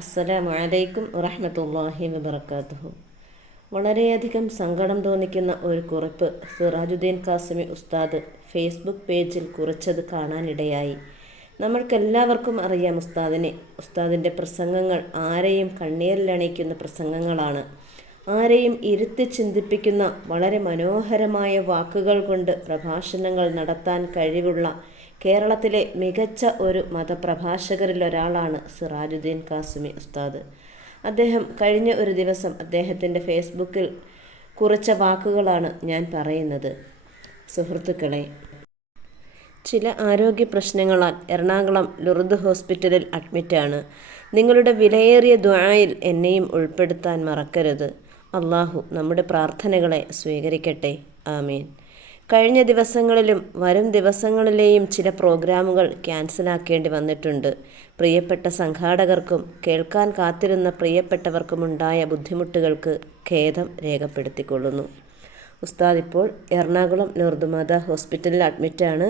അസ്സലാമു അലൈക്കും വറഹമത്തല്ലാഹി വബർക്കാത്തുഹു വളരെയധികം സങ്കടം തോന്നിക്കുന്ന ഒരു കുറിപ്പ് സിറാജുദ്ദീൻ കാസിമി ഉസ്താദ് ഫേസ്ബുക്ക് പേജിൽ കുറിച്ചത് കാണാനിടയായി. നമ്മൾക്കെല്ലാവർക്കും അറിയാം ഉസ്താദിനെ. ഉസ്താദിന്റെ പ്രസംഗങ്ങൾ ആരെയും കണ്ണീരിലണയിക്കുന്ന പ്രസംഗങ്ങളാണ്. ആരെയും ഇരുത്തി ചിന്തിപ്പിക്കുന്ന വളരെ മനോഹരമായ വാക്കുകൾ കൊണ്ട് പ്രഭാഷണങ്ങൾ നടത്താൻ കഴിവുള്ള കേരളത്തിലെ മികച്ച ഒരു മതപ്രഭാഷകരിൽ ഒരാളാണ് സിറാജുദ്ദീൻ കാസുമി ഉസ്താദ്. അദ്ദേഹം കഴിഞ്ഞ ഒരു ദിവസം അദ്ദേഹത്തിന്റെ ഫേസ്ബുക്കിൽ കുറിച്ച വാക്കുകളാണ് ഞാൻ പറയുന്നത്. സുഹൃത്തുക്കളെ ചില ആരോഗ്യ പ്രശ്നങ്ങളാൽ എറണാകുളം ലുറുദ് ഹോസ്പിറ്റലിൽ അഡ്മിറ്റാണ്. നിങ്ങളുടെ വിലയേറിയ ദ്വായിൽ എന്നെയും ഉൾപ്പെടുത്താൻ മറക്കരുത്. അള്ളാഹു നമ്മുടെ പ്രാർത്ഥനകളെ സ്വീകരിക്കട്ടെ. ആമീൻ. കഴിഞ്ഞ ദിവസങ്ങളിലും വരും ദിവസങ്ങളിലെയും ചില പ്രോഗ്രാമുകൾ ക്യാൻസലാക്കേണ്ടി വന്നിട്ടുണ്ട്. പ്രിയപ്പെട്ട സംഘാടകർക്കും കേൾക്കാൻ കാത്തിരുന്ന പ്രിയപ്പെട്ടവർക്കുമുണ്ടായ ബുദ്ധിമുട്ടുകൾക്ക് ഖേദം രേഖപ്പെടുത്തിക്കൊള്ളുന്നു. ഉസ്താദ് ഇപ്പോൾ എറണാകുളം നൂർദുമാത ഹോസ്പിറ്റലിൽ അഡ്മിറ്റാണ്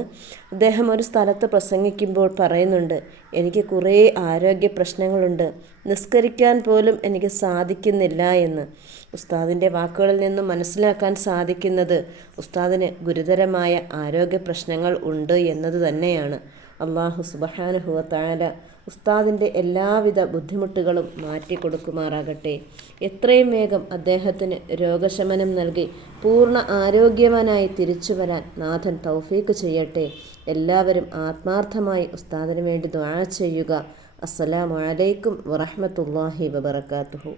അദ്ദേഹം ഒരു സ്ഥലത്ത് പ്രസംഗിക്കുമ്പോൾ പറയുന്നുണ്ട് എനിക്ക് കുറേ ആരോഗ്യ പ്രശ്നങ്ങളുണ്ട്. നിസ്കരിക്കാൻ പോലും എനിക്ക് സാധിക്കുന്നില്ല എന്ന്. ഉസ്താദിന്റെ വാക്കുകളിൽ നിന്നും മനസ്സിലാക്കാൻ സാധിക്കുന്നത് ഉസ്താദിന് ഗുരുതരമായ ആരോഗ്യ പ്രശ്നങ്ങൾ ഉണ്ട് എന്നത് തന്നെയാണ്. അള്ളാഹു സുബഹാനുഹുവ താര ഉസ്താദിന്റെ എല്ലാവിധ ബുദ്ധിമുട്ടുകളും മാറ്റി കൊടുക്കുമാറാകട്ടെ എത്രയും വേഗം അദ്ദേഹത്തിന് രോഗശമനം നൽകി പൂർണ ആരോഗ്യവാനായി തിരിച്ചു വരാൻ നാഥൻ തൗഫീക്ക് ചെയ്യട്ടെ. എല്ലാവരും ആത്മാർത്ഥമായി ഉസ്താദിന് വേണ്ടി ദ്വാ ചെയ്യുക. അസ്സലാമലൈക്കും വറഹമത്തല്ലാഹി വബർക്കാത്തുഹു